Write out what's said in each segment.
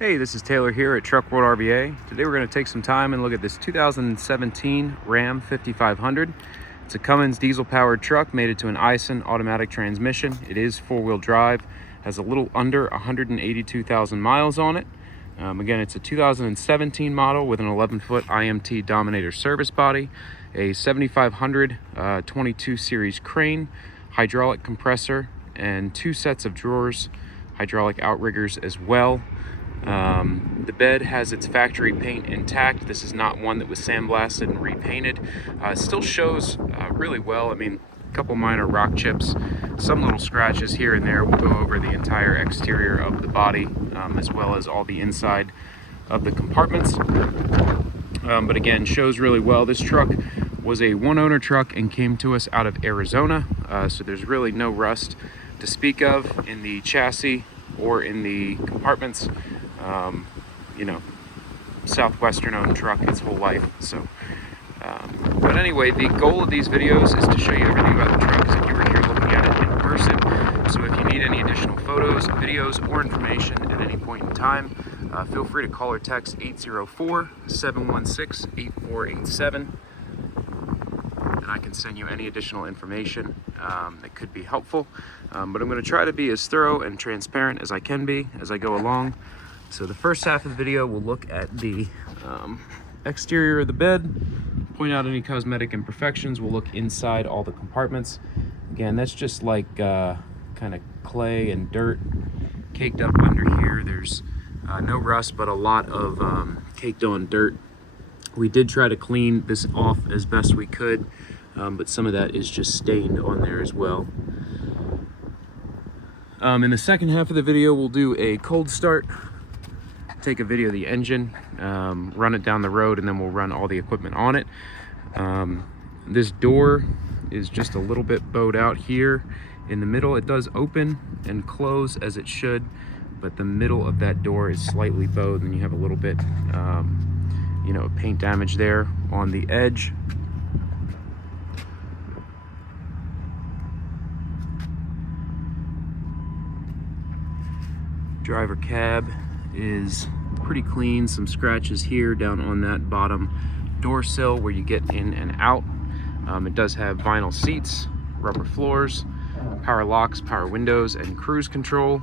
Hey, this is Taylor here at Truck World RVA. Today we're going to take some time and look at this 2017 Ram 5500. It's a Cummins diesel-powered truck, made it to an Aisin automatic transmission. It is four-wheel drive, has a little under 182,000 miles on it. Again, it's a 2017 model with an 11-foot IMT Dominator service body, a 7500 22 series crane, hydraulic compressor, and two sets of drawers, hydraulic outriggers as well. The bed has its factory paint intact. This is not one that was sandblasted and repainted. It still shows really well. I mean, a couple minor rock chips, some little scratches here and there. We'll go over the entire exterior of the body as well as all the inside of the compartments. But again, shows really well. This truck was a one-owner truck and came to us out of Arizona, so there's really no rust to speak of in the chassis or in the compartments. You know, Southwestern owned truck its whole life. So but anyway, the goal of these videos is to show you everything about the truck as if you were here looking at it in person. So if you need any additional photos, videos, or information at any point in time, feel free to call or text 804-716-8487, and I can send you any additional information that could be helpful. But I'm going to try to be as thorough and transparent as I can be as I go along. So the first half of the video, we'll look at the exterior of the bed, point out any cosmetic imperfections. We'll look inside all the compartments. Again, that's just like kind of clay and dirt caked up under here. There's no rust, but a lot of caked on dirt. We did try to clean this off as best we could, but some of that is just stained on there as well. In the second half of the video, we'll do a cold start, take a video of the engine, run it down the road, and then we'll run all the equipment on it. This door is just a little bit bowed out here in the middle. It does open and close as it should, but the middle of that door is slightly bowed, and you have a little bit you know, paint damage there on the edge. Driver cab is pretty clean. Some scratches here down on that bottom door sill where you get in and out. It does have vinyl seats, rubber floors, power locks, power windows, and cruise control.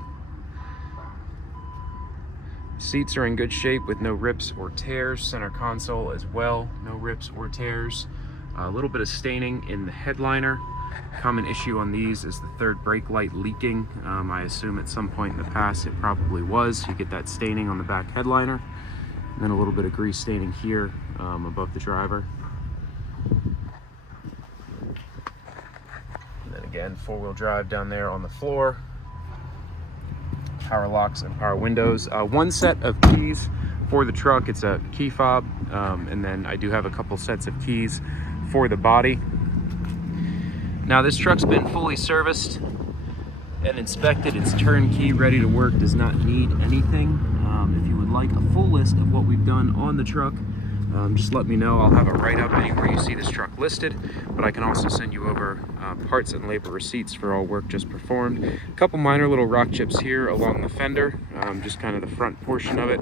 Seats are in good shape with no rips or tears. Center console as well, no rips or tears. A little bit of staining in the headliner. Common issue on these is the third brake light leaking. I assume at some point in the past it probably was. You get that staining on the back headliner, and then a little bit of grease staining here above the driver. And then again, four-wheel drive down there on the floor. Power locks and power windows. One set of keys for the truck. It's a key fob, and then I do have a couple sets of keys for the body. Now this truck's been fully serviced and inspected. It's turnkey, ready to work, does not need anything. If you would like a full list of what we've done on the truck, just let me know. I'll have a write-up anywhere you see this truck listed, but I can also send you over parts and labor receipts for all work just performed. A couple minor little rock chips here along the fender, just kind of the front portion of it.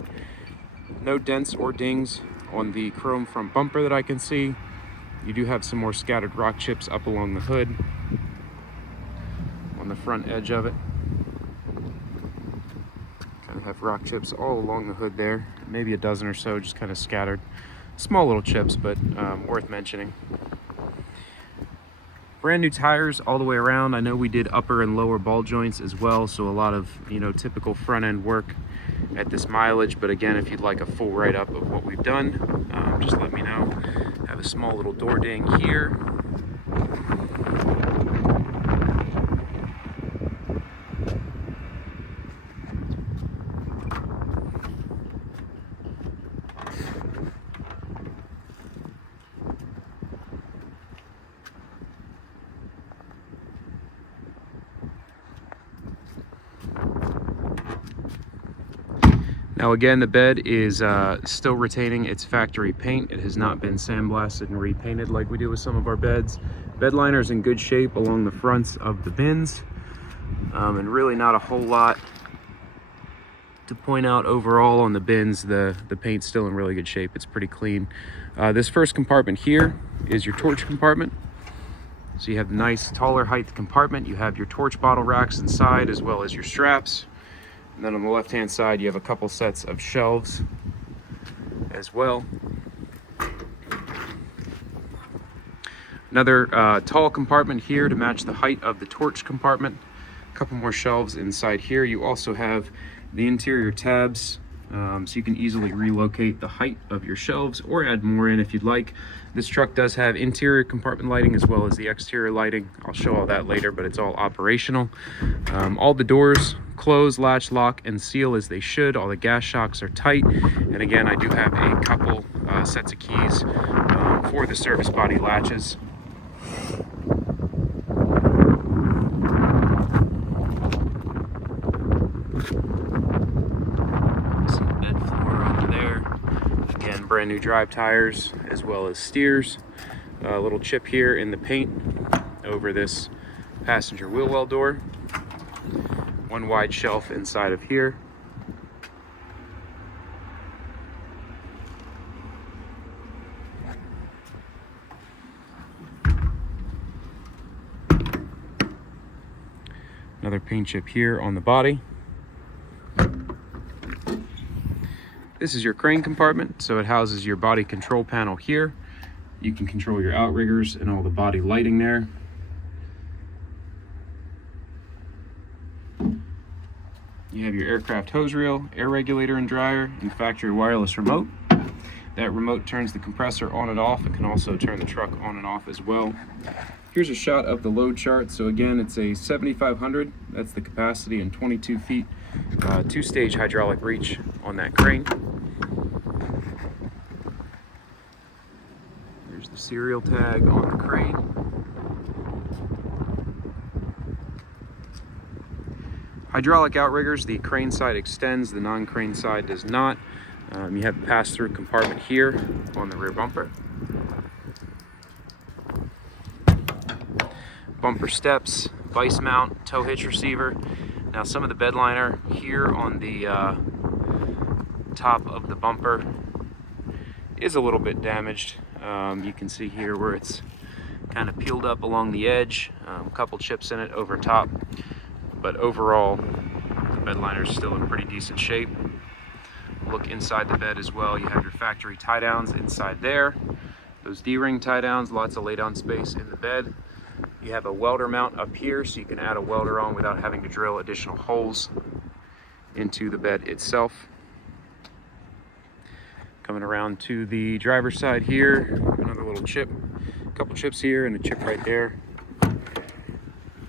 No dents or dings on the chrome front bumper that I can see. You do have some more scattered rock chips up along the hood, on the front edge of it. Kind of have rock chips all along the hood there, maybe a dozen or so just kind of scattered. Small little chips, but worth mentioning. Brand new tires all the way around. I know we did upper and lower ball joints as well, so a lot of, you know, typical front end work at this mileage. But again, if you'd like a full write-up of what we've done, just let me know. Have a small little door ding here. Now again, the bed is still retaining its factory paint. It has not been sandblasted and repainted like we do with some of our beds. Bed liner is in good shape along the fronts of the bins, and really not a whole lot to point out overall on the bins, the paint's still in really good shape. It's pretty clean. This first compartment here is your torch compartment. So you have the nice taller height compartment. You have your torch bottle racks inside as well as your straps. And then on the left hand side you have a couple sets of shelves as well. Another tall compartment here to match the height of the torch compartment. A couple more shelves inside here. You also have the interior tabs, so you can easily relocate the height of your shelves or add more in if you'd like. This truck does have interior compartment lighting as well as the exterior lighting. I'll show all that later, but it's all operational. All the doors close, latch, lock, and seal as they should. All the gas shocks are tight. And again, I do have a couple sets of keys for the service body latches. Some bed floor over there. Again, brand new drive tires as well as steers. A little chip here in the paint over this passenger wheel well door. One wide shelf inside of here. Another paint chip here on the body. This is your crane compartment, so it houses your body control panel here. You can control your outriggers and all the body lighting there. You have your aircraft hose reel, air regulator and dryer, and factory wireless remote. That remote turns the compressor on and off. It can also turn the truck on and off as well. Here's a shot of the load chart. So again, it's a 7,500. That's the capacity and 22 feet. Two-stage hydraulic reach on that crane. Here's the serial tag on the crane. Hydraulic outriggers, the crane side extends, the non-crane side does not. You have a pass-through compartment here on the rear bumper. Bumper steps, vice mount, tow hitch receiver. Now some of the bed liner here on the top of the bumper is a little bit damaged. You can see here where it's kind of peeled up along the edge, a couple chips in it over top. But overall, the bed liner is still in pretty decent shape. Look inside the bed as well. You have your factory tie downs inside there. Those D-ring tie downs, lots of lay down space in the bed. You have a welder mount up here, so you can add a welder on without having to drill additional holes into the bed itself. Coming around to the driver's side here, another little chip, a couple chips here and a chip right there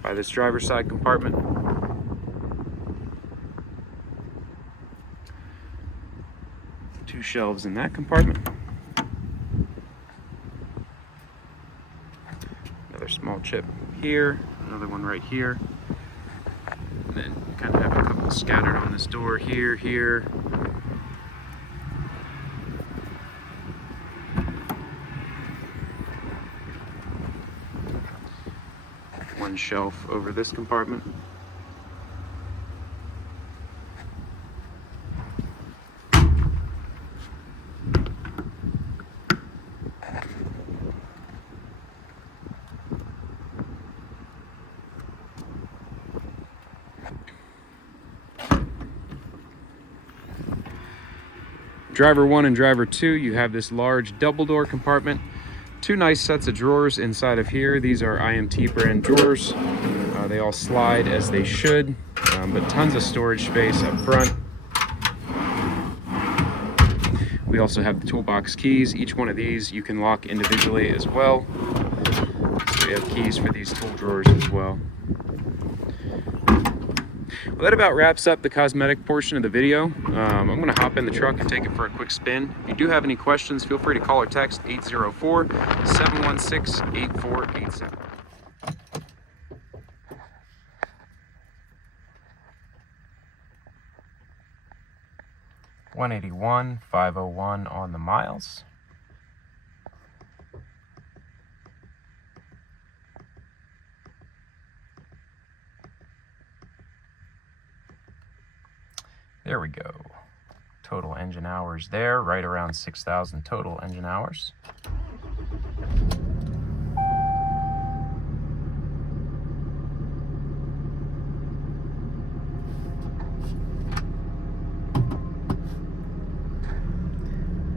by this driver's side compartment. Two shelves in that compartment. Another small chip here, another one right here. And then kind of have a couple scattered on this door here, here. One shelf over this compartment. Driver 1 and driver 2, you have this large double door compartment. Two nice sets of drawers inside of here. These are IMT brand drawers. They all slide as they should, but tons of storage space up front. We also have the toolbox keys. Each one of these you can lock individually as well. So we have keys for these tool drawers as well. Well, that about wraps up the cosmetic portion of the video. I'm going to hop in the truck and take it for a quick spin. If you do have any questions, feel free to call or text 804-716-8487. 181,501 on the miles. There we go. total engine hours there, right around 6,000 total engine hours.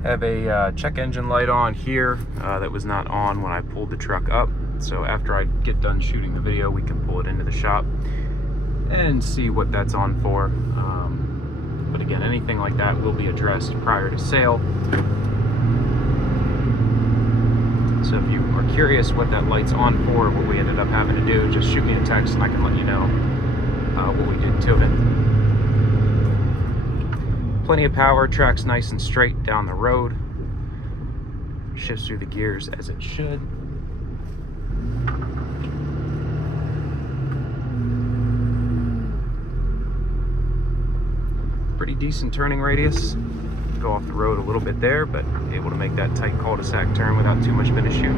Have a check engine light on here that was not on when I pulled the truck up. So after I get done shooting the video, we can pull it into the shop and see what that's on for. But again, anything like that will be addressed prior to sale. So if you are curious what that light's on for, what we ended up having to do, just shoot me a text and I can let you know what we did to it. Plenty of power, tracks nice and straight down the road. Shifts through the gears as it should. Pretty decent turning radius. Go off the road a little bit there, but able to make that tight cul-de-sac turn without too much of an issue.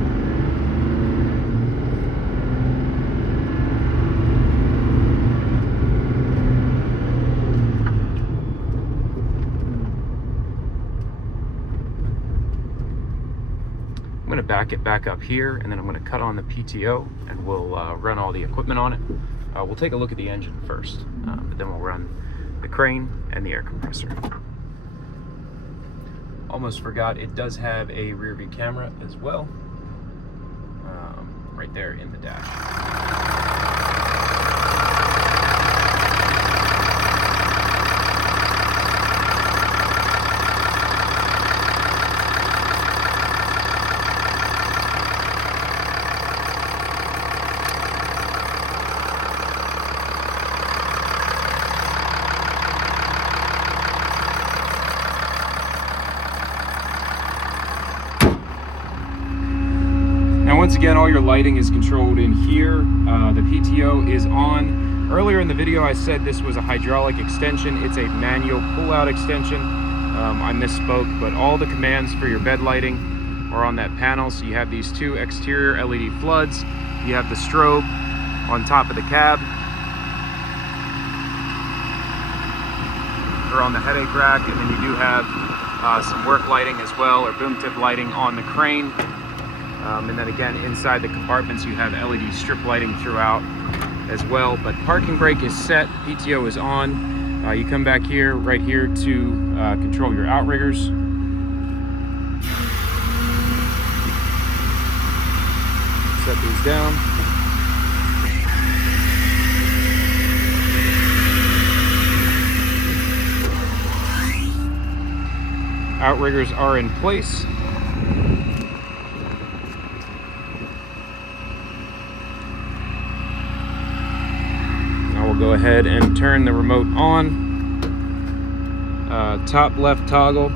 I'm going to back it back up here, and then I'm going to cut on the PTO, and we'll run all the equipment on it. We'll take a look at the engine first, but then we'll run the crane and the air compressor. Almost forgot, it does have a rear view camera as well, right there in the dash. Once again, all your lighting is controlled in here. The PTO is on. Earlier in the video, I said this was a hydraulic extension. It's a manual pull-out extension. I misspoke, but all the commands for your bed lighting are on that panel. So you have these two exterior LED floods. You have the strobe on top of the cab, or on the headache rack, and then you do have some work lighting as well, or boom tip lighting on the crane. And then again, inside the compartments, you have LED strip lighting throughout as well. But parking brake is set, PTO is on. You come back here, right here, to control your outriggers. Set these down. Outriggers are in place. Go ahead and turn the remote on. Top left toggle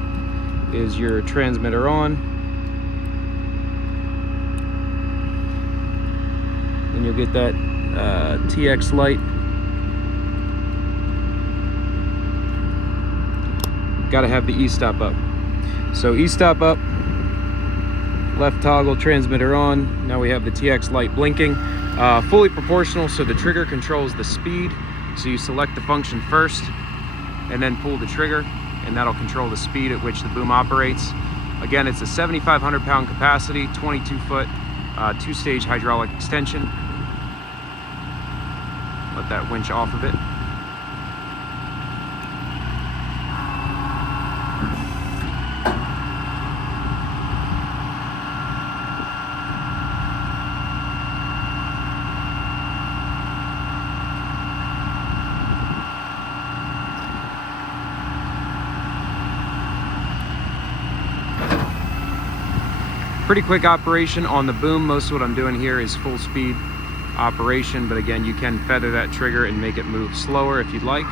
is your transmitter on. Then you'll get that TX light. Got to have the E-stop up. So E-stop up, left toggle, transmitter on. Now we have the TX light blinking. Fully proportional, so the trigger controls the speed. So you select the function first and then pull the trigger, and that'll control the speed at which the boom operates. Again, it's a 7,500 pound capacity, 22 foot, two-stage hydraulic extension. Let that winch off of it. Pretty quick operation on the boom. Most of what I'm doing here is full speed operation, but again, you can feather that trigger and make it move slower if you'd like.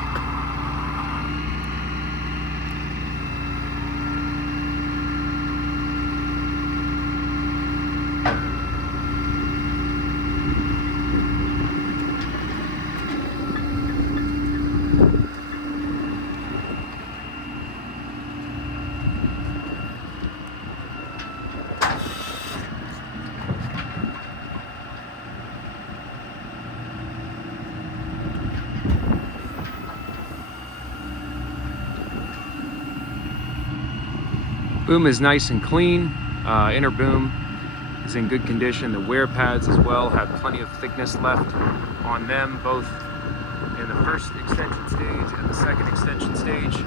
Boom is nice and clean. Inner boom is in good condition. The wear pads as well have plenty of thickness left on them, both in the first extension stage and the second extension stage.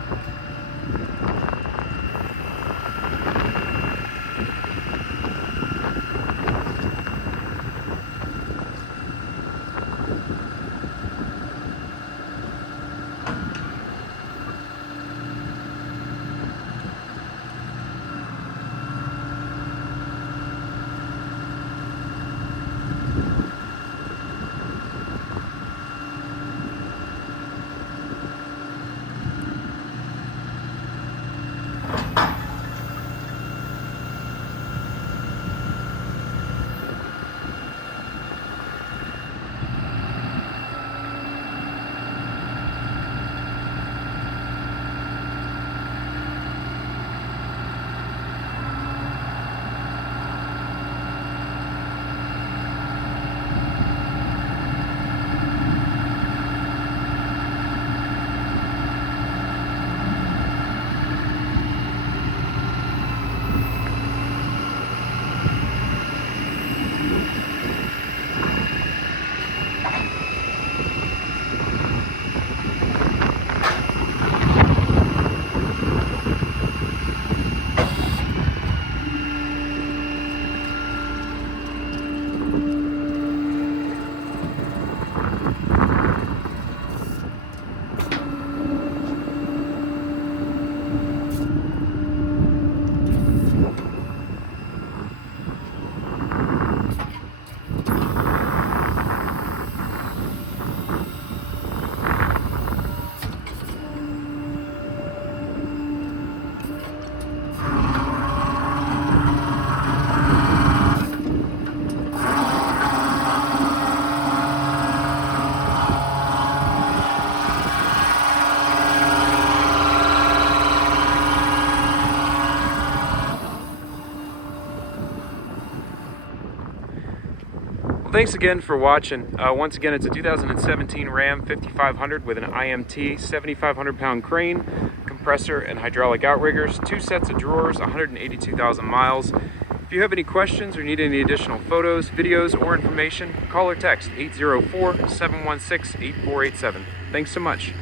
Thanks again for watching. Once again, it's a 2017 Ram 5500 with an IMT 7,500 pound crane, compressor, and hydraulic outriggers, 2 sets of drawers, 182,000 miles. If you have any questions or need any additional photos, videos, or information, call or text 804-716-8487. Thanks so much.